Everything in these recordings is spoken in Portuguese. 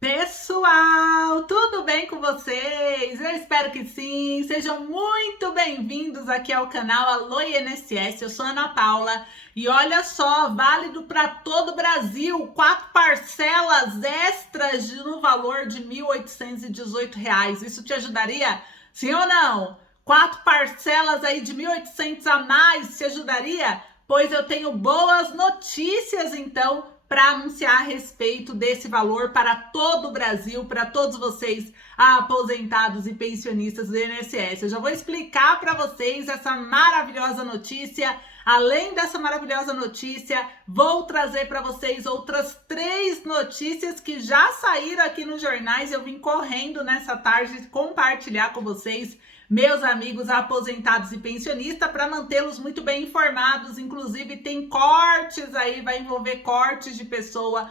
Pessoal, tudo bem com vocês? Eu espero que sim. Sejam muito bem-vindos aqui ao canal Alô INSS. Eu sou Ana Paula e olha só, válido para todo o Brasil, 4 parcelas extras no valor de R$ 1.818. Isso te ajudaria? Sim ou não? 4 parcelas aí de 1.800 a mais te ajudaria? Pois eu tenho boas notícias então para anunciar a respeito desse valor para todo o Brasil, para todos vocês aposentados e pensionistas do INSS. Eu já vou explicar para vocês essa maravilhosa notícia. Além dessa maravilhosa notícia, vou trazer para vocês outras 3 notícias que já saíram aqui nos jornais. Eu vim correndo nessa tarde compartilhar com vocês, meus amigos aposentados e pensionistas, para mantê-los muito bem informados. Inclusive tem cortes aí, vai envolver cortes de pessoa.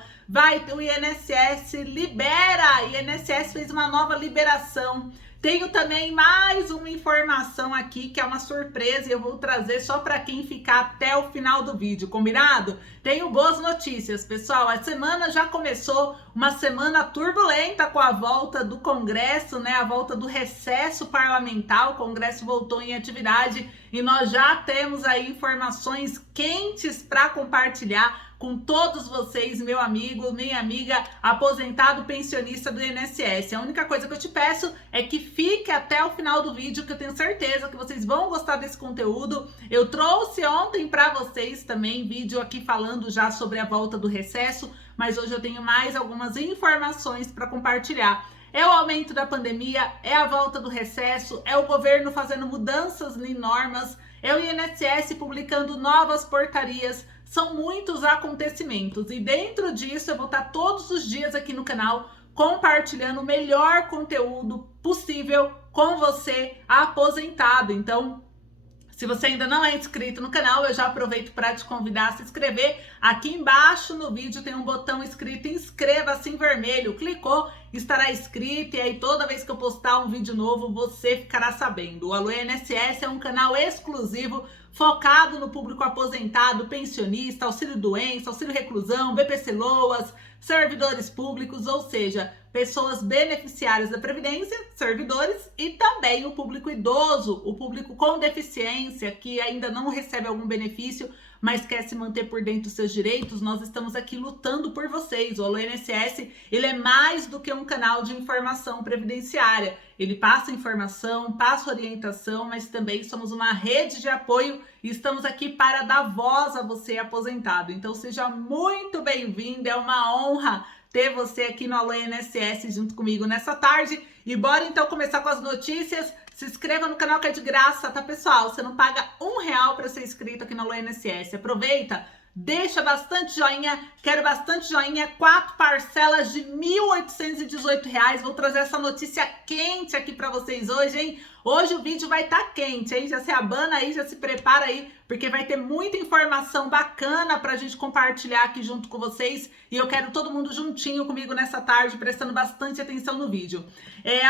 O INSS libera, o INSS fez uma nova liberação. Tenho também mais uma informação aqui que é uma surpresa e eu vou trazer só para quem ficar até o final do vídeo, combinado? Tenho boas notícias, pessoal. A semana já começou, uma semana turbulenta com a volta do Congresso, né? A volta do recesso parlamentar. O Congresso voltou em atividade e nós já temos aí informações quentes para compartilhar com todos vocês, meu amigo, minha amiga, aposentado pensionista do INSS. A única coisa que eu te peço é que fique até o final do vídeo, que eu tenho certeza que vocês vão gostar desse conteúdo. Eu trouxe ontem para vocês também vídeo aqui falando já sobre a volta do recesso, mas hoje eu tenho mais algumas informações para compartilhar. É o aumento da pandemia, é a volta do recesso, é o governo fazendo mudanças em normas, é o INSS publicando novas portarias. São muitos acontecimentos e dentro disso eu vou estar todos os dias aqui no canal compartilhando o melhor conteúdo possível com você aposentado. Então, se você ainda não é inscrito no canal, eu já aproveito para te convidar a se inscrever. Aqui embaixo no vídeo tem um botão escrito inscreva-se em vermelho. Clicou, estará inscrito e aí toda vez que eu postar um vídeo novo, você ficará sabendo. O Alô INSS é um canal exclusivo focado no público aposentado, pensionista, auxílio-doença, auxílio-reclusão, BPC-LOAS, servidores públicos, ou seja, pessoas beneficiárias da Previdência, servidores, e também o público idoso, o público com deficiência, que ainda não recebe algum benefício, mas quer se manter por dentro dos seus direitos. Nós estamos aqui lutando por vocês. O Alô INSS, ele é mais do que um canal de informação previdenciária. Ele passa informação, passa orientação, mas também somos uma rede de apoio e estamos aqui para dar voz a você aposentado. Então seja muito bem-vindo, é uma honra ter você aqui no Alô INSS junto comigo nessa tarde. E bora então começar com as notícias. Se inscreva no canal que é de graça, tá, pessoal? Você não paga R$1 para ser inscrito aqui no Alô INSS. Aproveita, deixa bastante joinha, quero bastante joinha. 4 parcelas de R$ 1.818. Vou trazer essa notícia quente aqui para vocês hoje, hein? Hoje o vídeo vai estar quente, hein? Já se abana aí, já se prepara aí, porque vai ter muita informação bacana pra gente compartilhar aqui junto com vocês. E eu quero todo mundo juntinho comigo nessa tarde, prestando bastante atenção no vídeo.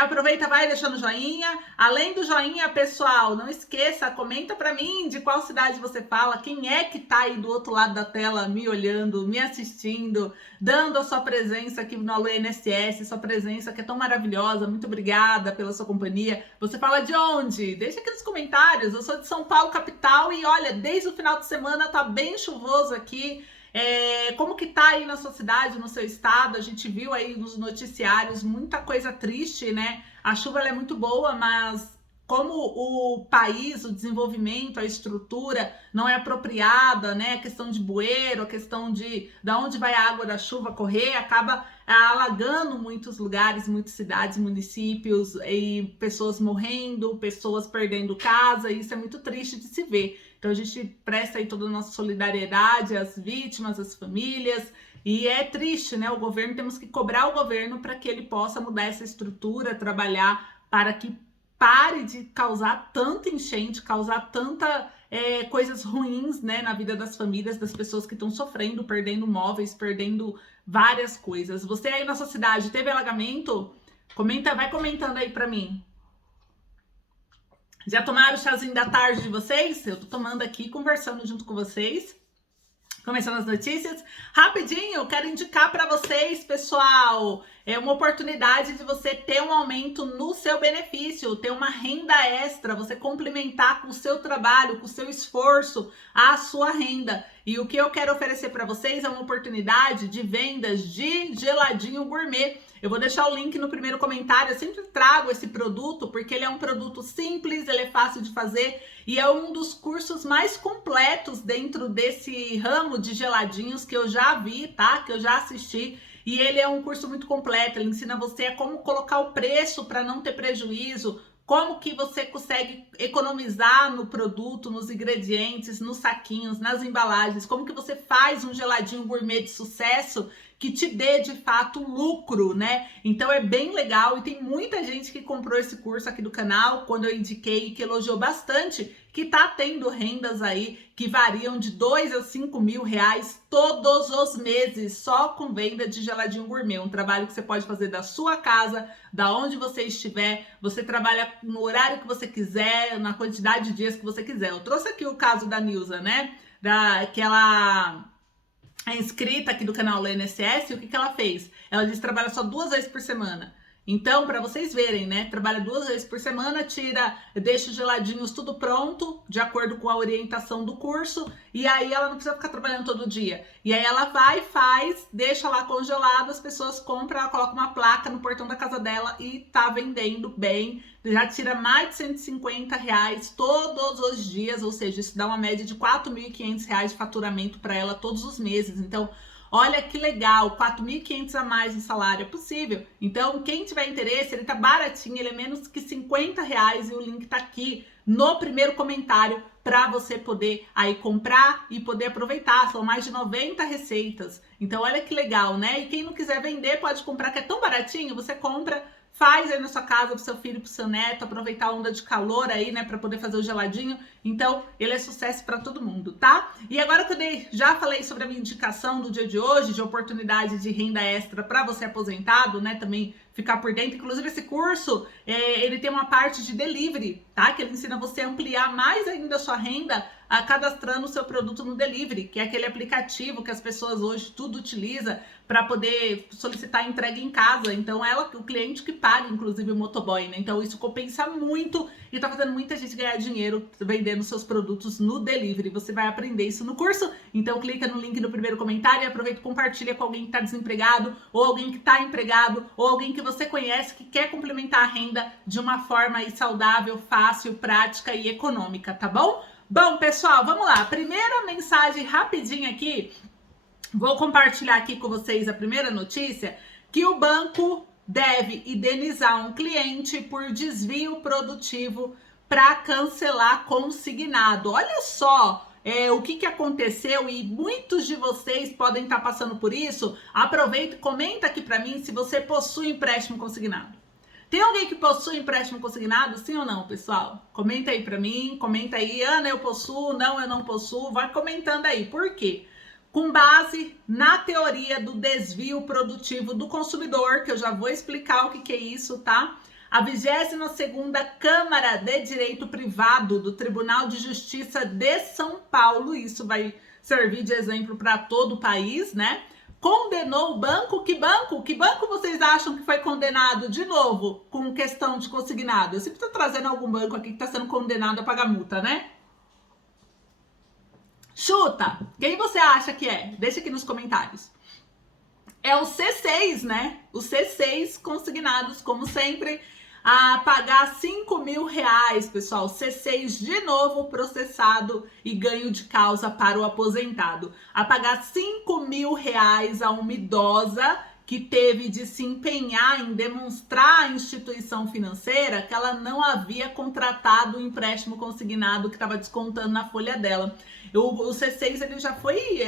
Aproveita, vai deixando joinha. Além do joinha, pessoal, não esqueça, comenta pra mim de qual cidade você fala, quem é que tá aí do outro lado da tela me olhando, me assistindo, dando a sua presença aqui no Alô INSS, sua presença que é tão maravilhosa. Muito obrigada pela sua companhia. Você fala de onde? Deixa aqui nos comentários. Eu sou de São Paulo, capital, e olha, desde o final de semana tá bem chuvoso aqui. Como que tá aí na sua cidade, no seu estado? A gente viu aí nos noticiários muita coisa triste, né? A chuva ela é muito boa, mas como o país, o desenvolvimento, a estrutura não é apropriada, né? A questão de bueiro, a questão de onde vai a água da chuva correr, acaba alagando muitos lugares, muitas cidades, municípios, e pessoas morrendo, pessoas perdendo casa, e isso é muito triste de se ver. Então a gente presta aí toda a nossa solidariedade às vítimas, às famílias, e é triste, né? O governo, temos que cobrar o governo para que ele possa mudar essa estrutura, trabalhar para que pare de causar tanta enchente, causar tanta coisas ruins, né, na vida das famílias, das pessoas que estão sofrendo, perdendo móveis, perdendo várias coisas. Você aí na sua cidade teve alagamento? Comenta, vai comentando aí pra mim. Já tomaram o chazinho da tarde de vocês? Eu tô tomando aqui, conversando junto com vocês. Começando as notícias, rapidinho, quero indicar para vocês, pessoal, é uma oportunidade de você ter um aumento no seu benefício, ter uma renda extra, você complementar com o seu trabalho, com o seu esforço, a sua renda. E o que eu quero oferecer para vocês é uma oportunidade de vendas de geladinho gourmet. Eu vou deixar o link no primeiro comentário. Eu sempre trago esse produto porque ele é um produto simples, ele é fácil de fazer e é um dos cursos mais completos dentro desse ramo de geladinhos que eu já vi, tá? Que eu já assisti. E ele é um curso muito completo, ele ensina você a como colocar o preço para não ter prejuízo, como que você consegue economizar no produto, nos ingredientes, nos saquinhos, nas embalagens, como que você faz um geladinho gourmet de sucesso que te dê de fato lucro, né? Então é bem legal e tem muita gente que comprou esse curso aqui do canal, quando eu indiquei, que elogiou bastante, que tá tendo rendas aí que variam de 2 a 5 mil reais todos os meses, só com venda de geladinho gourmet. Um trabalho que você pode fazer da sua casa, da onde você estiver, você trabalha no horário que você quiser, na quantidade de dias que você quiser. Eu trouxe aqui o caso da Nilza, né? Que ela é inscrita aqui do canal LNSS, e o que ela fez? Ela disse que trabalha só 2 vezes por semana. Então, para vocês verem, né? Trabalha 2 vezes por semana, deixa os geladinhos tudo pronto, de acordo com a orientação do curso, e aí ela não precisa ficar trabalhando todo dia. E aí ela vai, faz, deixa lá congelado, as pessoas compram, ela coloca uma placa no portão da casa dela e tá vendendo bem. Já tira mais de 150 reais todos os dias, ou seja, isso dá uma média de 4.500 reais de faturamento para ela todos os meses. Então, olha que legal, 4.500 a mais no salário, é possível. Então, quem tiver interesse, ele tá baratinho, ele é menos que 50 reais e o link tá aqui no primeiro comentário para você poder aí comprar e poder aproveitar. São mais de 90 receitas. Então, olha que legal, né? E quem não quiser vender, pode comprar, que é tão baratinho, você compra, faz aí na sua casa, pro seu filho, pro seu neto, aproveitar a onda de calor aí, né, para poder fazer o geladinho. Então, ele é sucesso para todo mundo, tá? E agora que eu já falei sobre a minha indicação do dia de hoje, de oportunidade de renda extra para você aposentado, né, também ficar por dentro. Inclusive, esse curso, ele tem uma parte de delivery, tá? Que ele ensina você a ampliar mais ainda a sua renda, cadastrando o seu produto no Delivery, que é aquele aplicativo que as pessoas hoje tudo utiliza para poder solicitar entrega em casa. Então, o cliente que paga, inclusive, o motoboy, né? Então, isso compensa muito e tá fazendo muita gente ganhar dinheiro vendendo seus produtos no Delivery. Você vai aprender isso no curso. Então, clica no link no primeiro comentário e aproveita e compartilha com alguém que tá desempregado, ou alguém que tá empregado, ou alguém que você conhece que quer complementar a renda de uma forma aí saudável, fácil, prática e econômica, tá bom? Bom, pessoal, vamos lá. Primeira mensagem rapidinho aqui. Vou compartilhar aqui com vocês a primeira notícia, que o banco deve indenizar um cliente por desvio produtivo para cancelar consignado. Olha só o que aconteceu e muitos de vocês podem estar passando por isso. Aproveita e comenta aqui para mim se você possui empréstimo consignado. Tem alguém que possui empréstimo consignado, sim ou não, pessoal? Comenta aí para mim, comenta aí, Ana, eu possuo, não, eu não possuo, vai comentando aí. Por quê? Com base na teoria do desvio produtivo do consumidor, que eu já vou explicar o que é isso, tá? A 22ª Câmara de Direito Privado do Tribunal de Justiça de São Paulo, isso vai servir de exemplo para todo o país, né? Condenou o banco. Que banco? Que banco vocês acham que foi condenado de novo com questão de consignado? Eu sempre estou trazendo algum banco aqui que está sendo condenado a pagar multa, né? Chuta! Quem você acha que é? Deixa aqui nos comentários. É o C6, né? Os C6 consignados, como sempre, a pagar 5 mil reais, pessoal. C6 de novo processado e ganho de causa para o aposentado. A pagar 5 mil reais a uma idosa que teve de se empenhar em demonstrar à instituição financeira que ela não havia contratado o empréstimo consignado que estava descontando na folha dela. O C6 ele já foi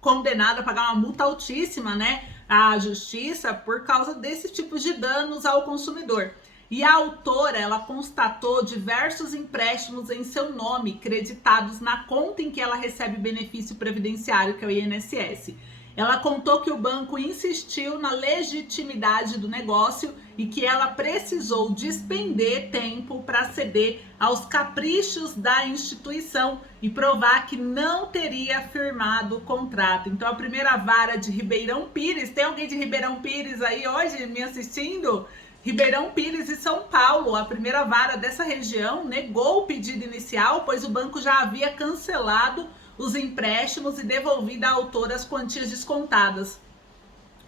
condenado a pagar uma multa altíssima, né, à justiça por causa desses tipos de danos ao consumidor. E a autora, ela constatou diversos empréstimos em seu nome, creditados na conta em que ela recebe benefício previdenciário, que é o INSS. Ela contou que o banco insistiu na legitimidade do negócio e que ela precisou despender tempo para ceder aos caprichos da instituição e provar que não teria firmado o contrato. Então, a primeira vara de Ribeirão Pires, tem alguém de Ribeirão Pires aí hoje me assistindo? Ribeirão Pires e São Paulo, a primeira vara dessa região, negou o pedido inicial, pois o banco já havia cancelado os empréstimos e devolvido à autora as quantias descontadas.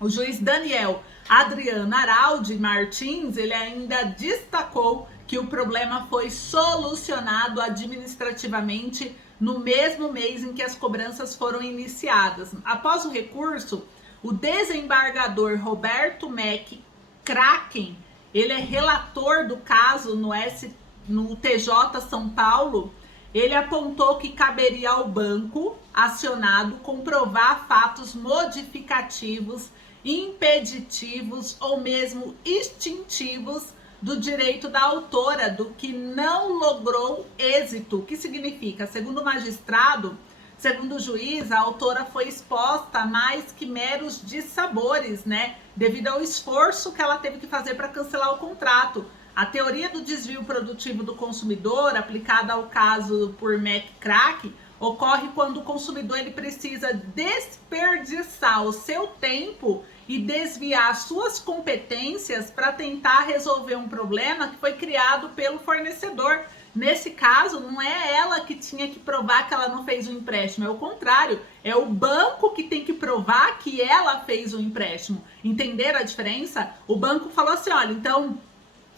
O juiz Daniel Adriano Araldi Martins, ele ainda destacou que o problema foi solucionado administrativamente no mesmo mês em que as cobranças foram iniciadas. Após o recurso, o desembargador Roberto McCracken, ele é relator do caso no TJ São Paulo. Ele apontou que caberia ao banco acionado comprovar fatos modificativos, impeditivos ou mesmo extintivos do direito da autora do que não logrou êxito. O que significa? Segundo o magistrado, segundo o juiz, a autora foi exposta a mais que meros dissabores, né? Devido ao esforço que ela teve que fazer para cancelar o contrato. A teoria do desvio produtivo do consumidor, aplicada ao caso por McCracken, ocorre quando o consumidor ele precisa desperdiçar o seu tempo e desviar suas competências para tentar resolver um problema que foi criado pelo fornecedor. Nesse caso, não é ela que tinha que provar que ela não fez o empréstimo, é o contrário, é o banco que tem que provar que ela fez o empréstimo. Entenderam a diferença? O banco falou assim, olha, então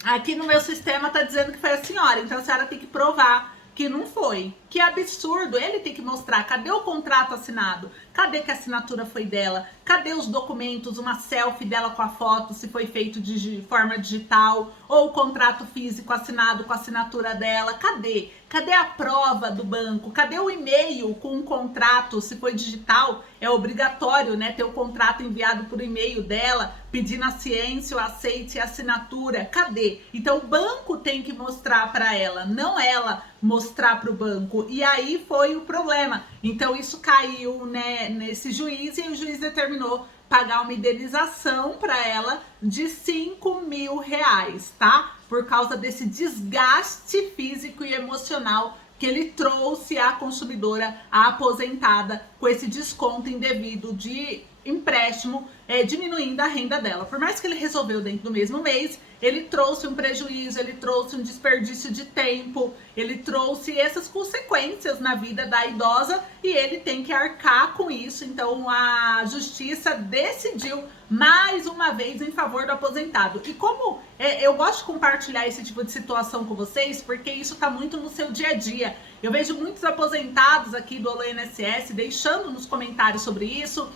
aqui no meu sistema tá dizendo que foi a senhora, então a senhora tem que provar que não foi. Que absurdo, ele tem que mostrar, cadê o contrato assinado? Cadê que a assinatura foi dela? Cadê os documentos, uma selfie dela com a foto, se foi feito de forma digital, ou o contrato físico assinado com a assinatura dela? Cadê? Cadê a prova do banco? Cadê o e-mail com o contrato, se foi digital? É obrigatório, né, ter o contrato enviado por e-mail dela, pedindo a ciência, o aceite e a assinatura. Cadê? Então o banco tem que mostrar para ela, não ela mostrar para o banco. E aí foi o problema. Então isso caiu, né, nesse juiz, e o juiz determinou pagar uma indenização para ela de R$5.000, tá? Por causa desse desgaste físico e emocional que ele trouxe à consumidora, à aposentada, com esse desconto indevido de empréstimo, diminuindo a renda dela. Por mais que ele resolveu dentro do mesmo mês, ele trouxe um prejuízo, ele trouxe um desperdício de tempo, ele trouxe essas consequências na vida da idosa e ele tem que arcar com isso. Então a justiça decidiu mais uma vez em favor do aposentado. E como eu gosto de compartilhar esse tipo de situação com vocês, porque isso está muito no seu dia a dia. Eu vejo muitos aposentados aqui do Alô INSS deixando nos comentários sobre isso,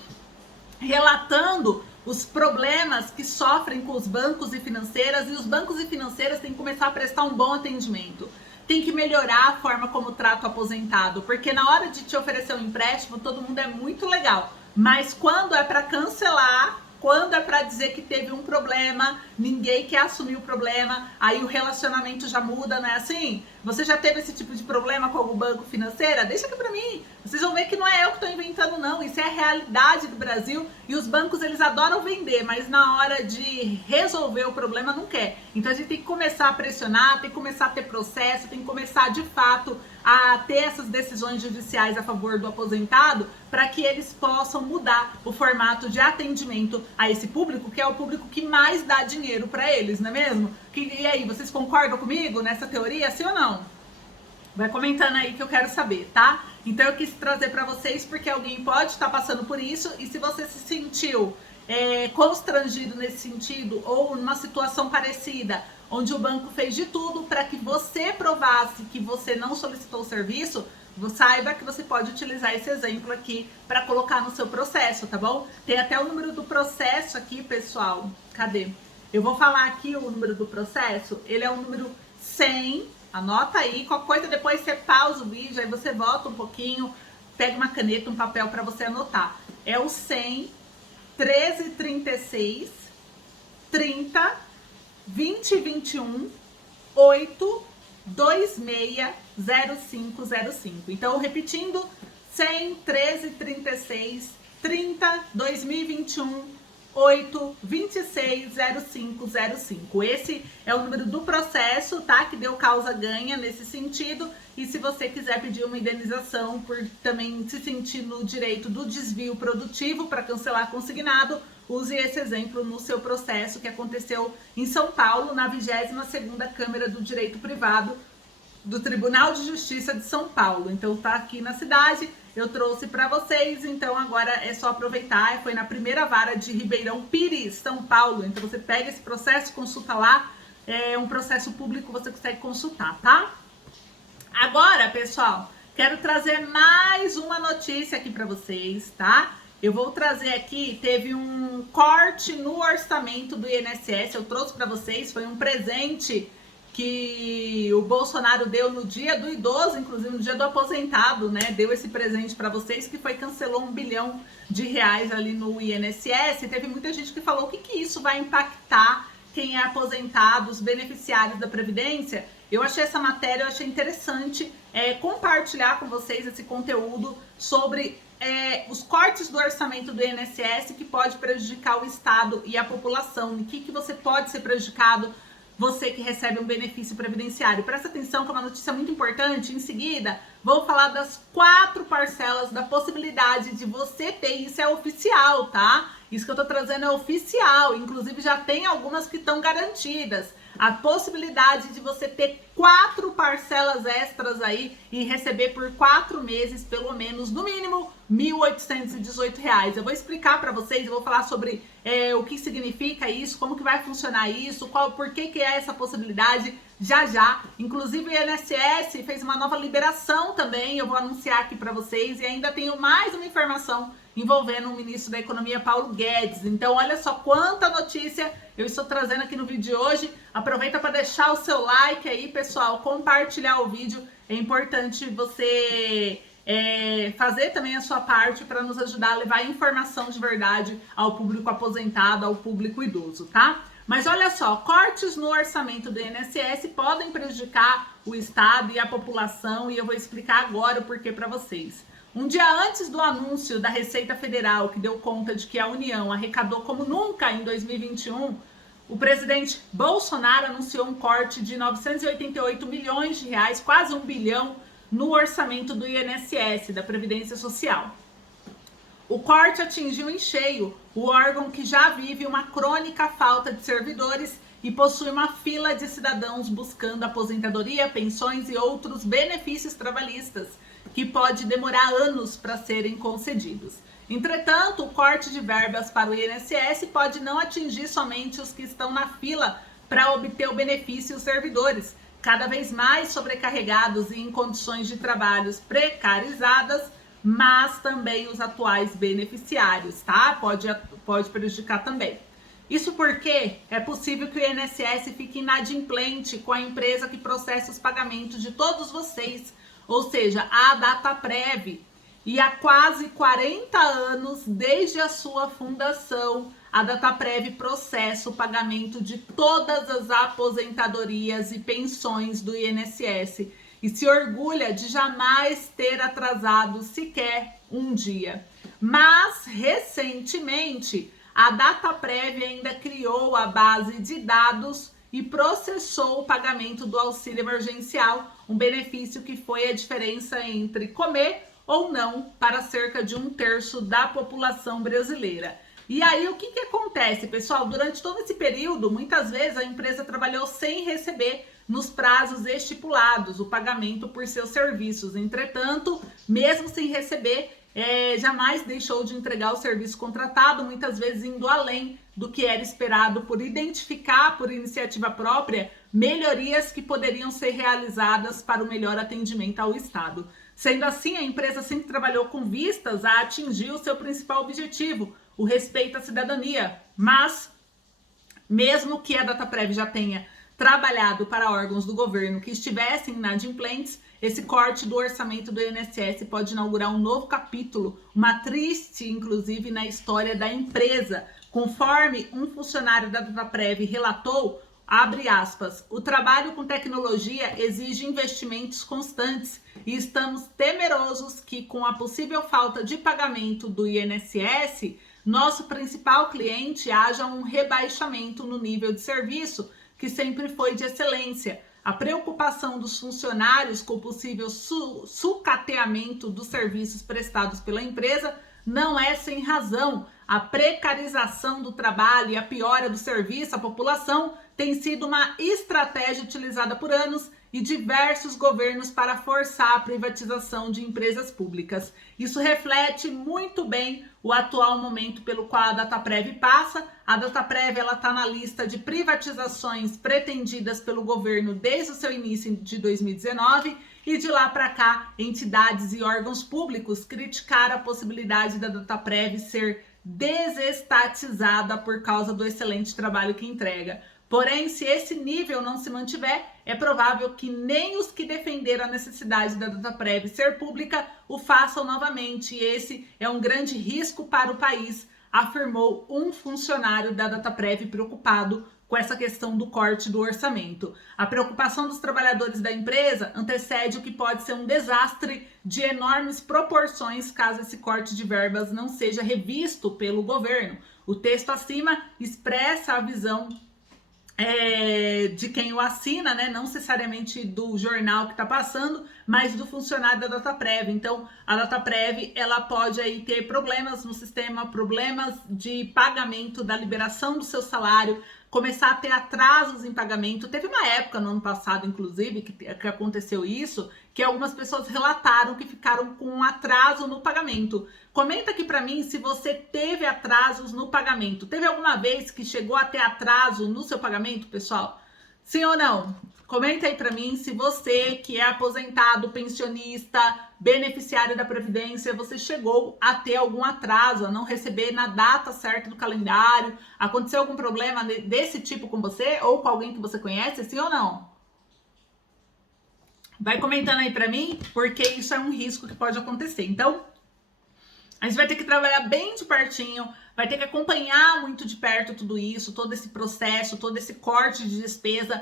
relatando os problemas que sofrem com os bancos e financeiras, e os bancos e financeiras têm que começar a prestar um bom atendimento. Tem que melhorar a forma como trata o aposentado, porque na hora de te oferecer um empréstimo, todo mundo é muito legal, mas quando é para cancelar, quando é para dizer que teve um problema, ninguém quer assumir o problema, aí o relacionamento já muda, não é assim? Você já teve esse tipo de problema com algum banco financeiro? Deixa aqui para mim. Vocês vão ver que não é eu que estou inventando, não. Isso é a realidade do Brasil e os bancos, eles adoram vender, mas na hora de resolver o problema não quer. Então a gente tem que começar a pressionar, tem que começar a ter processo, tem que começar de fato a ter essas decisões judiciais a favor do aposentado para que eles possam mudar o formato de atendimento a esse público, que é o público que mais dá dinheiro para eles, não é mesmo? E aí, vocês concordam comigo nessa teoria, sim ou não? Vai comentando aí que eu quero saber, tá? Então eu quis trazer para vocês porque alguém pode estar passando por isso, e se você se sentiu constrangido nesse sentido ou numa situação parecida, onde o banco fez de tudo para que você provasse que você não solicitou o serviço, saiba que você pode utilizar esse exemplo aqui para colocar no seu processo, tá bom? Tem até o número do processo aqui, pessoal. Cadê? Eu vou falar aqui o número do processo. Ele é o número 100. Anota aí. Qualquer coisa, depois você pausa o vídeo, aí você volta um pouquinho, pega uma caneta, um papel para você anotar. É o 100 1336 30 2021 8 260505. Então, repetindo, 100 1336 30/2021/8260505. Esse é o número do processo, tá? Que deu causa ganha nesse sentido. E se você quiser pedir uma indenização por também se sentir no direito do desvio produtivo para cancelar consignado, use esse exemplo no seu processo que aconteceu em São Paulo, na 22ª Câmara do Direito Privado do Tribunal de Justiça de São Paulo. Então tá aqui na cidade, eu trouxe para vocês, então agora é só aproveitar. Foi na primeira vara de Ribeirão Pires, São Paulo. Então você pega esse processo, consulta lá, é um processo público, você consegue consultar, tá? Agora, pessoal, quero trazer mais uma notícia aqui para vocês, tá? Eu vou trazer aqui, teve um corte no orçamento do INSS, eu trouxe para vocês, foi um presente que o Bolsonaro deu no dia do idoso, inclusive no dia do aposentado, né? Deu esse presente para vocês, que foi cancelou R$1 bilhão ali no INSS. Teve muita gente que falou o que isso vai impactar quem é aposentado, os beneficiários da Previdência. Eu achei essa matéria, eu achei interessante compartilhar com vocês esse conteúdo sobre os cortes do orçamento do INSS que pode prejudicar o Estado e a população. Em que você pode ser prejudicado, você que recebe um benefício previdenciário. Presta atenção que é uma notícia muito importante. Em seguida, vou falar das 4 parcelas da possibilidade de você ter. Isso é oficial, tá? Isso que eu tô trazendo é oficial. Inclusive, já tem algumas que estão garantidas. A possibilidade de você ter 4 parcelas extras aí e receber por 4 meses, pelo menos, no mínimo, R$ 1.818. Eu vou explicar para vocês, eu vou falar sobre o que significa isso, como que vai funcionar isso, por que é essa possibilidade já. Inclusive o INSS fez uma nova liberação também, eu vou anunciar aqui para vocês, e ainda tenho mais uma informação envolvendo o ministro da Economia, Paulo Guedes. Então, olha só quanta notícia eu estou trazendo aqui no vídeo de hoje. Aproveita para deixar o seu like aí, pessoal, compartilhar o vídeo. É importante você fazer também a sua parte para nos ajudar a levar informação de verdade ao público aposentado, ao público idoso, tá? Mas olha só, cortes no orçamento do INSS podem prejudicar o Estado e a população, e eu vou explicar agora o porquê para vocês. Um dia antes do anúncio da Receita Federal, que deu conta de que a União arrecadou como nunca em 2021, o presidente Bolsonaro anunciou um corte de 988 milhões de reais, quase R$1 bilhão, no orçamento do INSS, da Previdência Social. O corte atingiu em cheio o órgão que já vive uma crônica falta de servidores e possui uma fila de cidadãos buscando aposentadoria, pensões e outros benefícios trabalhistas, que pode demorar anos para serem concedidos. Entretanto, o corte de verbas para o INSS pode não atingir somente os que estão na fila para obter o benefício, os servidores, cada vez mais sobrecarregados e em condições de trabalhos precarizadas, mas também os atuais beneficiários, tá? Pode prejudicar também. Isso porque é possível que o INSS fique inadimplente com a empresa que processa os pagamentos de todos vocês, ou seja, a Dataprev. E há quase 40 anos, desde a sua fundação, a Dataprev processa o pagamento de todas as aposentadorias e pensões do INSS e se orgulha de jamais ter atrasado sequer um dia. Mas, recentemente, a Dataprev ainda criou a base de dados e processou o pagamento do auxílio emergencial, um benefício que foi a diferença entre comer ou não para cerca de 1/3 da população brasileira. E aí, o que acontece, pessoal? Durante todo esse período, muitas vezes a empresa trabalhou sem receber nos prazos estipulados o pagamento por seus serviços. Entretanto, mesmo sem receber, jamais deixou de entregar o serviço contratado, muitas vezes indo além do que era esperado por identificar, por iniciativa própria, melhorias que poderiam ser realizadas para o melhor atendimento ao Estado. Sendo assim, a empresa sempre trabalhou com vistas a atingir o seu principal objetivo, o respeito à cidadania. Mas, mesmo que a Dataprev já tenha trabalhado para órgãos do governo que estivessem inadimplentes, esse corte do orçamento do INSS pode inaugurar um novo capítulo, uma triste, inclusive, na história da empresa. Conforme um funcionário da Dataprev relatou, abre aspas, o trabalho com tecnologia exige investimentos constantes e estamos temerosos que, com a possível falta de pagamento do INSS, nosso principal cliente haja um rebaixamento no nível de serviço, que sempre foi de excelência. A preocupação dos funcionários com o possível sucateamento dos serviços prestados pela empresa não é sem razão. A precarização do trabalho e a piora do serviço à população tem sido uma estratégia utilizada por anos e diversos governos para forçar a privatização de empresas públicas. Isso reflete muito bem o atual momento pelo qual a Dataprev passa. A Dataprev está na lista de privatizações pretendidas pelo governo desde o seu início de 2019 e de lá para cá, entidades e órgãos públicos criticaram a possibilidade da Dataprev ser desestatizada por causa do excelente trabalho que entrega. Porém, se esse nível não se mantiver, é provável que nem os que defenderam a necessidade da Dataprev ser pública o façam novamente. E esse é um grande risco para o país, afirmou um funcionário da Dataprev preocupado com essa questão do corte do orçamento. A preocupação dos trabalhadores da empresa antecede o que pode ser um desastre de enormes proporções caso esse corte de verbas não seja revisto pelo governo. O texto acima expressa a visão de quem o assina, né? Não necessariamente do jornal que está passando, mas do funcionário da Dataprev. Então, a Dataprev, ela pode aí ter problemas no sistema, problemas de pagamento da liberação do seu salário, começar a ter atrasos em pagamento. Teve uma época no ano passado, inclusive, que aconteceu isso, que algumas pessoas relataram que ficaram com um atraso no pagamento. Comenta aqui para mim se você teve atrasos no pagamento. Teve alguma vez que chegou a ter atraso no seu pagamento, pessoal? Sim ou não? Comenta aí para mim se você, que é aposentado, pensionista, beneficiário da Previdência, você chegou a ter algum atraso, a não receber na data certa do calendário. Aconteceu algum problema desse tipo com você ou com alguém que você conhece, sim ou não? Vai comentando aí para mim, porque isso é um risco que pode acontecer. Então, a gente vai ter que trabalhar bem de pertinho, vai ter que acompanhar muito de perto tudo isso, todo esse processo, todo esse corte de despesa,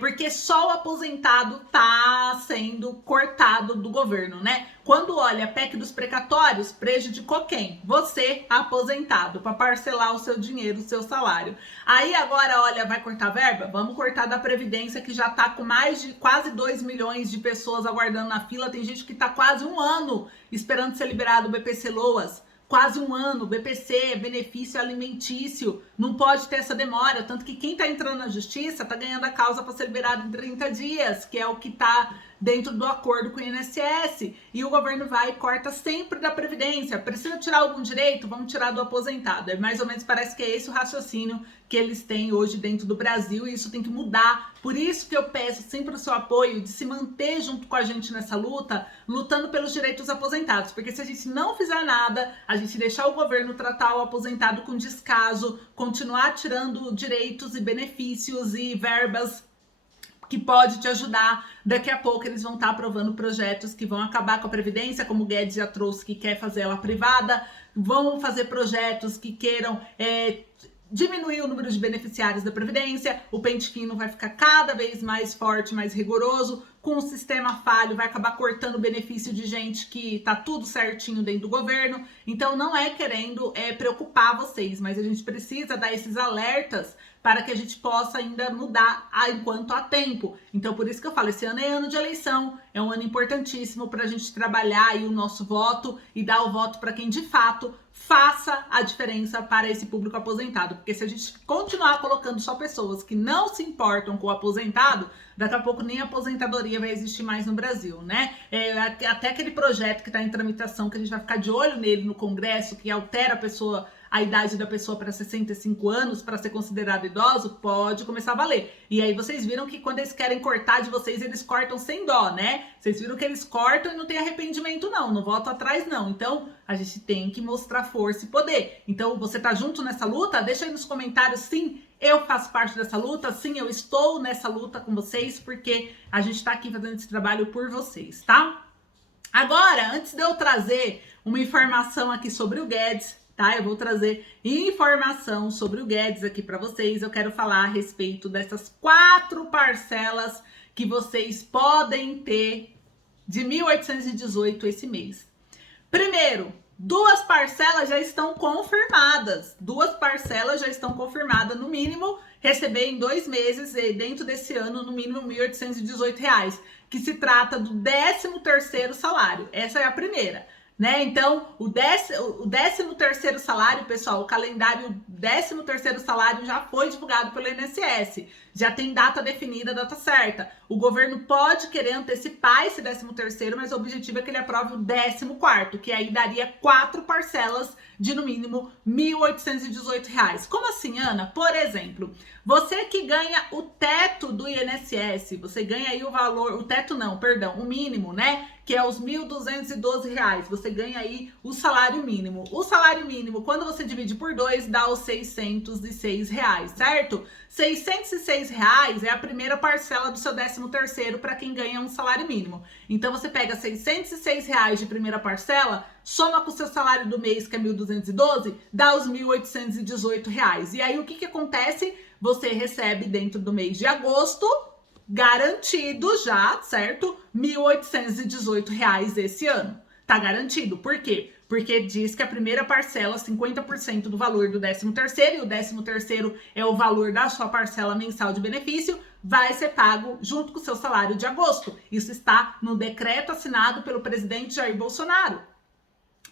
porque só o aposentado tá sendo cortado do governo, né? Quando olha a PEC dos precatórios, prejudicou quem? Você, aposentado, para parcelar o seu dinheiro, o seu salário. Aí agora, olha, vai cortar verba? Vamos cortar da Previdência, que já tá com mais de quase 2 milhões de pessoas aguardando na fila. Tem gente que tá quase um ano esperando ser liberado o BPC Loas. Quase um ano, BPC, benefício alimentício, não pode ter essa demora, tanto que quem está entrando na justiça está ganhando a causa para ser liberado em 30 dias, que é o que está dentro do acordo com o INSS, e o governo vai e corta sempre da Previdência. Precisa tirar algum direito? Vamos tirar do aposentado. É mais ou menos, parece que é esse o raciocínio que eles têm hoje dentro do Brasil, e isso tem que mudar. Por isso que eu peço sempre o seu apoio de se manter junto com a gente nessa luta, lutando pelos direitos dos aposentados, porque se a gente não fizer nada, a gente deixar o governo tratar o aposentado com descaso, continuar tirando direitos e benefícios e verbas que pode te ajudar. Daqui a pouco eles vão estar aprovando projetos que vão acabar com a Previdência, como o Guedes já trouxe, que quer fazer ela privada, vão fazer projetos que queiram diminuir o número de beneficiários da Previdência, o pente fino vai ficar cada vez mais forte, mais rigoroso, com o sistema falho, vai acabar cortando o benefício de gente que tá tudo certinho dentro do governo. Então não é querendo preocupar vocês, mas a gente precisa dar esses alertas para que a gente possa ainda mudar enquanto há tempo. Então por isso que eu falo, esse ano é ano de eleição, é um ano importantíssimo para a gente trabalhar aí o nosso voto e dar o voto para quem de fato faça a diferença para esse público aposentado, porque se a gente continuar colocando só pessoas que não se importam com o aposentado, daqui a pouco nem a aposentadoria vai existir mais no Brasil, né? Até aquele projeto que está em tramitação, que a gente vai ficar de olho nele no Congresso, que altera a idade da pessoa para 65 anos, para ser considerado idoso, pode começar a valer. E aí vocês viram que quando eles querem cortar de vocês, eles cortam sem dó, né? Vocês viram que eles cortam e não tem arrependimento não voto atrás não. Então, a gente tem que mostrar força e poder. Então, você tá junto nessa luta? Deixa aí nos comentários, sim, eu faço parte dessa luta, sim, eu estou nessa luta com vocês, porque a gente tá aqui fazendo esse trabalho por vocês, tá? Agora, antes de eu trazer uma informação aqui sobre o Guedes, tá? Eu vou trazer informação sobre o Guedes aqui para vocês. Eu quero falar a respeito dessas 4 parcelas que vocês podem ter de 1.818 esse mês. Primeiro, 2 parcelas já estão confirmadas. 2 parcelas já estão confirmadas, no mínimo, receber em 2 meses, e dentro desse ano, no mínimo, R$ 1.818, que se trata do 13º salário. Essa é a primeira, né? Então, o 13º salário, pessoal, o calendário 13º salário já foi divulgado pelo INSS. Já tem data definida, data certa. O governo pode querer antecipar esse 13º, mas o objetivo é que ele aprove o 14º, que aí daria 4 parcelas de, no mínimo, R$ 1.818. Como assim, Ana? Por exemplo, você que ganha o teto do INSS, você ganha aí o valor, o teto não, perdão, o mínimo, né? Que é os R$ 1.212. Você ganha aí o salário mínimo. O salário mínimo, quando você divide por 2, dá os R$ 606, certo? R$ 606 é a primeira parcela do seu 13º para quem ganha um salário mínimo. Então, você pega R$ 606 de primeira parcela, soma com o seu salário do mês, que é 1.212, dá os R$ 1.818. E aí, o que acontece? Você recebe dentro do mês de agosto, garantido já, certo? R$ 1.818 esse ano. Tá garantido. Por quê? Porque diz que a primeira parcela, 50% do valor do 13º, e o 13º é o valor da sua parcela mensal de benefício, vai ser pago junto com o seu salário de agosto. Isso está no decreto assinado pelo presidente Jair Bolsonaro.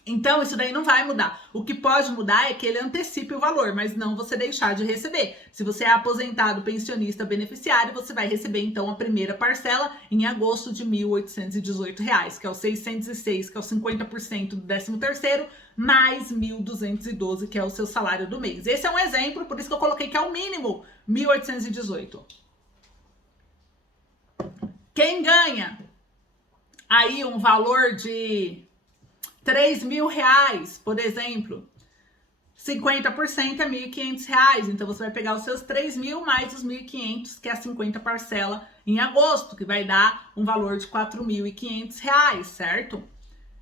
Então, isso daí não vai mudar. O que pode mudar é que ele antecipe o valor, mas não você deixar de receber. Se você é aposentado, pensionista, beneficiário, você vai receber, então, a primeira parcela em agosto de R$ 1.818, que é o 606, que é o 50% do 13º, mais 1.212, que é o seu salário do mês. Esse é um exemplo, por isso que eu coloquei que é o mínimo 1.818. Quem ganha aí um valor de R$3.000, por exemplo, 50% é R$1.500. Então, você vai pegar os seus 3.000 mais os 1.500, que é a 50 parcela em agosto, que vai dar um valor de R$4.500, certo?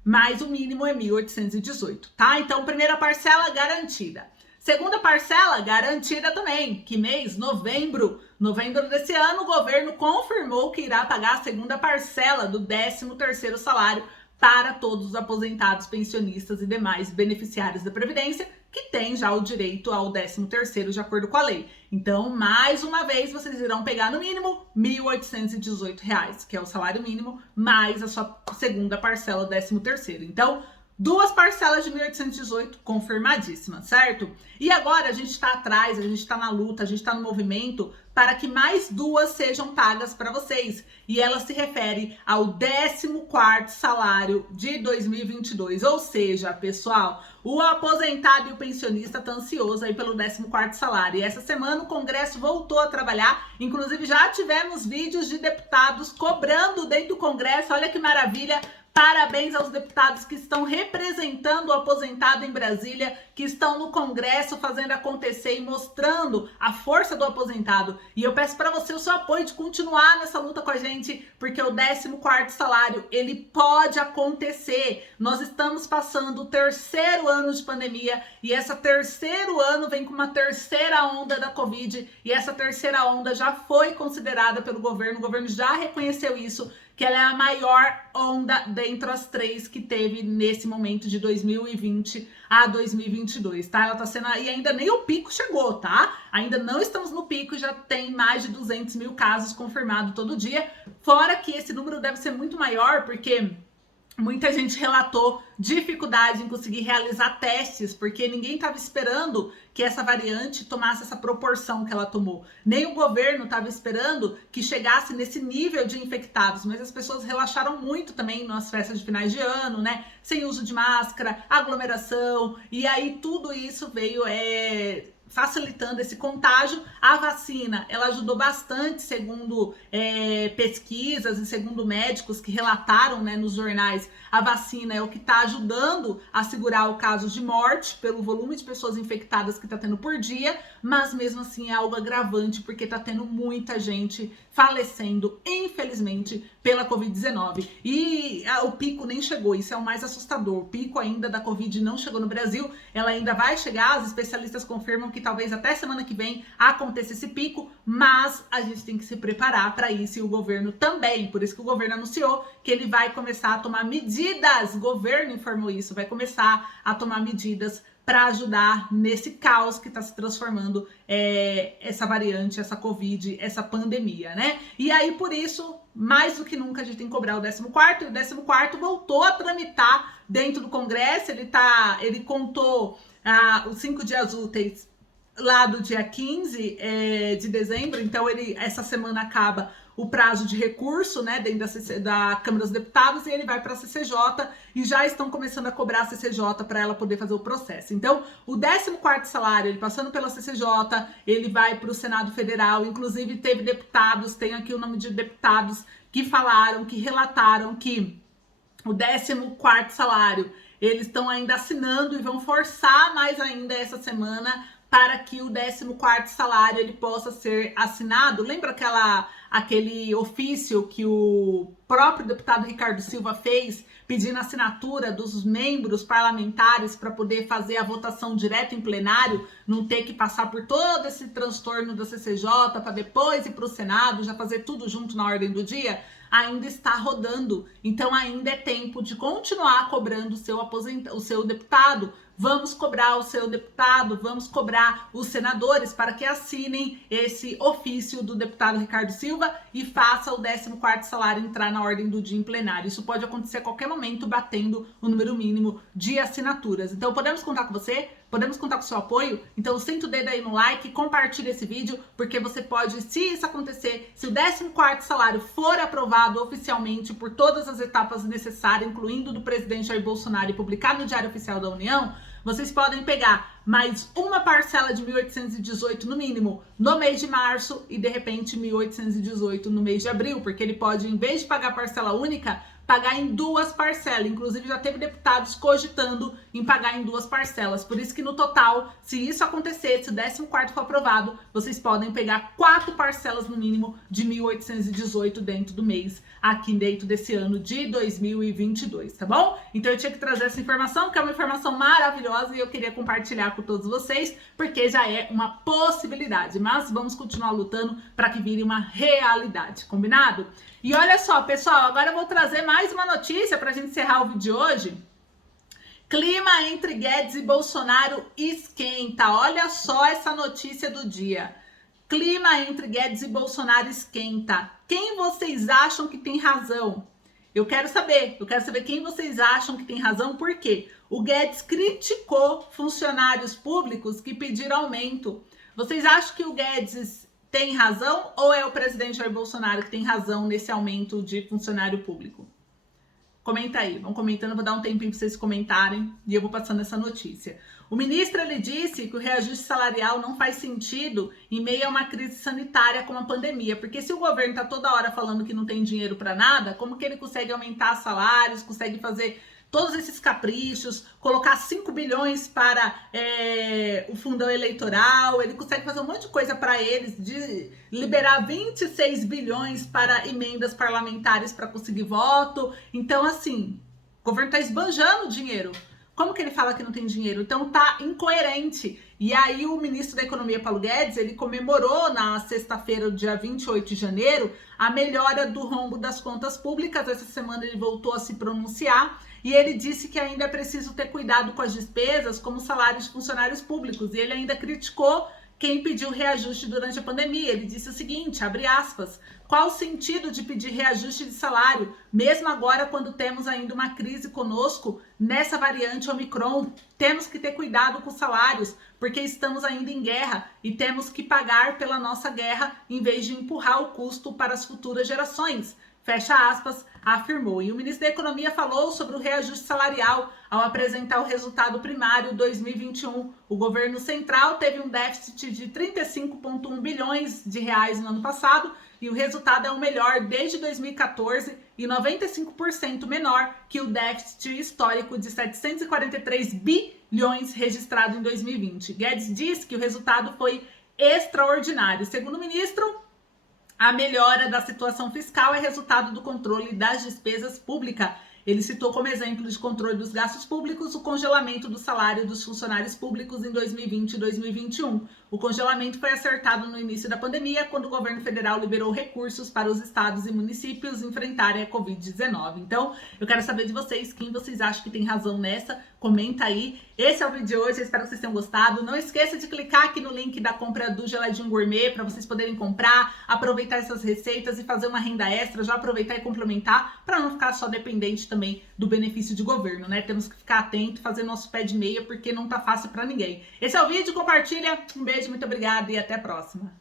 Mas o mínimo é 1.818, tá? Então, primeira parcela garantida. Segunda parcela garantida também. Que mês? Novembro. Novembro desse ano, o governo confirmou que irá pagar a segunda parcela do 13º salário para todos os aposentados, pensionistas e demais beneficiários da Previdência que têm já o direito ao 13º de acordo com a lei. Então, mais uma vez, vocês irão pegar no mínimo R$1.818, que é o salário mínimo, mais a sua segunda parcela do 13º. Então, 2 parcelas de 1.818 confirmadíssimas, certo? E agora a gente está atrás, a gente está na luta, a gente está no movimento para que mais 2 sejam pagas para vocês. E ela se refere ao 14º salário de 2022. Ou seja, pessoal, o aposentado e o pensionista estão ansiosos aí pelo 14º salário. E essa semana o Congresso voltou a trabalhar. Inclusive já tivemos vídeos de deputados cobrando dentro do Congresso. Olha que maravilha! Parabéns aos deputados que estão representando o aposentado em Brasília, que estão no Congresso fazendo acontecer e mostrando a força do aposentado. E eu peço para você o seu apoio de continuar nessa luta com a gente, porque o 14º salário, ele pode acontecer. Nós estamos passando o 3º ano de pandemia e esse 3º ano vem com uma 3ª onda da Covid e essa 3ª onda já foi considerada pelo governo, o governo já reconheceu isso, que ela é a maior onda dentre as 3 que teve nesse momento de 2020 a 2022, tá? Ela tá sendo... E ainda nem o pico chegou, tá? Ainda não estamos no pico e já tem mais de 200 mil casos confirmados todo dia. Fora que esse número deve ser muito maior, porque muita gente relatou dificuldade em conseguir realizar testes, porque ninguém estava esperando que essa variante tomasse essa proporção que ela tomou. Nem o governo estava esperando que chegasse nesse nível de infectados, mas as pessoas relaxaram muito também nas festas de finais de ano, né? Sem uso de máscara, aglomeração, e aí tudo isso veio facilitando esse contágio. A vacina, ela ajudou bastante, segundo pesquisas e segundo médicos que relataram, né, nos jornais. A vacina é o que está ajudando a segurar o caso de morte pelo volume de pessoas infectadas que está tendo por dia, mas mesmo assim é algo agravante, porque tá tendo muita gente falecendo, infelizmente, pela Covid-19. E o pico nem chegou, isso é o mais assustador. O pico ainda da Covid não chegou no Brasil, ela ainda vai chegar, os especialistas confirmam que talvez até semana que vem aconteça esse pico, mas a gente tem que se preparar para isso, e o governo também. Por isso que o governo anunciou que ele vai começar a tomar medidas, o governo informou isso, vai começar a tomar medidas para ajudar nesse caos que está se transformando essa variante, essa Covid, essa pandemia, né? E aí, por isso, mais do que nunca, a gente tem que cobrar o 14º, e o 14º voltou a tramitar dentro do Congresso. Ele contou os 5 dias úteis lá do dia 15 de dezembro, então essa semana acaba o prazo de recurso, né, dentro da Câmara dos Deputados, e ele vai para a CCJ, e já estão começando a cobrar a CCJ para ela poder fazer o processo. Então, o 14º salário, ele passando pela CCJ, ele vai para o Senado Federal. Inclusive teve deputados, tem aqui o nome de deputados que falaram, que relataram que o 14º salário, eles estão ainda assinando e vão forçar mais ainda essa semana para que o 14º salário ele possa ser assinado. Lembra aquele ofício que o próprio deputado Ricardo Silva fez, pedindo a assinatura dos membros parlamentares para poder fazer a votação direta em plenário, não ter que passar por todo esse transtorno da CCJ para depois ir para o Senado, já fazer tudo junto na ordem do dia? Ainda está rodando, então ainda é tempo de continuar cobrando o seu deputado. Vamos cobrar o seu deputado, vamos cobrar os senadores para que assinem esse ofício do deputado Ricardo Silva e faça o 14º salário entrar na ordem do dia em plenário. Isso pode acontecer a qualquer momento, batendo o número mínimo de assinaturas. Então, podemos contar com você? Podemos contar com o seu apoio? Então, senta o dedo aí no like, compartilha esse vídeo, porque você pode, se isso acontecer, se o 14º salário for aprovado oficialmente por todas as etapas necessárias, incluindo do presidente Jair Bolsonaro, e publicado no Diário Oficial da União, vocês podem pegar mais uma parcela de 1.818 no mínimo no mês de março e, de repente, 1.818 no mês de abril, porque ele pode, em vez de pagar parcela única, pagar em 2 parcelas. Inclusive, já teve deputados cogitando em pagar em 2 parcelas. Por isso que, no total, se isso acontecer, se o 14º for aprovado, vocês podem pegar 4 parcelas no mínimo de 1.818 dentro do mês, aqui dentro desse ano de 2022, tá bom? Então, eu tinha que trazer essa informação, que é uma informação maravilhosa, e eu queria compartilhar com todos vocês, porque já é uma possibilidade. Mas vamos continuar lutando para que vire uma realidade, combinado? E olha só, pessoal, agora eu vou trazer mais uma notícia para a gente encerrar o vídeo de hoje. Clima entre Guedes e Bolsonaro esquenta. Olha só essa notícia do dia. Clima entre Guedes e Bolsonaro esquenta. Quem vocês acham que tem razão? Eu quero saber quem vocês acham que tem razão, por quê? O Guedes criticou funcionários públicos que pediram aumento. Vocês acham que o Guedes tem razão ou é o presidente Jair Bolsonaro que tem razão nesse aumento de funcionário público? Comenta aí, vão comentando, vou dar um tempinho para vocês comentarem e eu vou passando essa notícia. O ministro, ele disse que o reajuste salarial não faz sentido em meio a uma crise sanitária como a pandemia, porque se o governo está toda hora falando que não tem dinheiro para nada, como que ele consegue aumentar salários, consegue fazer todos esses caprichos, colocar 5 bilhões para o fundão eleitoral, ele consegue fazer um monte de coisa para eles, de liberar 26 bilhões para emendas parlamentares para conseguir voto. Então, assim, o governo está esbanjando dinheiro. Como que ele fala que não tem dinheiro? Então tá incoerente. E aí o ministro da Economia, Paulo Guedes, ele comemorou na sexta-feira, dia 28 de janeiro, a melhora do rombo das contas públicas. Essa semana ele voltou a se pronunciar e ele disse que ainda é preciso ter cuidado com as despesas, como salários de funcionários públicos. E ele ainda criticou quem pediu reajuste durante a pandemia. Ele disse o seguinte, abre aspas, qual o sentido de pedir reajuste de salário, mesmo agora quando temos ainda uma crise conosco nessa variante Omicron? Temos que ter cuidado com os salários, porque estamos ainda em guerra e temos que pagar pela nossa guerra em vez de empurrar o custo para as futuras gerações. Fecha aspas, afirmou. E o ministro da Economia falou sobre o reajuste salarial ao apresentar o resultado primário 2021. O governo central teve um déficit de 35,1 bilhões de reais no ano passado e o resultado é o melhor desde 2014 e 95% menor que o déficit histórico de 743 bilhões registrado em 2020. Guedes diz que o resultado foi extraordinário. Segundo o ministro, a melhora da situação fiscal é resultado do controle das despesas públicas. Ele citou como exemplo de controle dos gastos públicos o congelamento do salário dos funcionários públicos em 2020 e 2021. O congelamento foi acertado no início da pandemia, quando o governo federal liberou recursos para os estados e municípios enfrentarem a Covid-19. Então, eu quero saber de vocês, quem vocês acham que tem razão nessa? Comenta aí. Esse é o vídeo de hoje, eu espero que vocês tenham gostado. Não esqueça de clicar aqui no link da compra do Geladinho Gourmet para vocês poderem comprar, aproveitar essas receitas e fazer uma renda extra, já aproveitar e complementar para não ficar só dependente também do benefício de governo, né? Temos que ficar atento, fazer nosso pé de meia, porque não tá fácil para ninguém. Esse é o vídeo, compartilha. Um beijo, muito obrigada e até a próxima.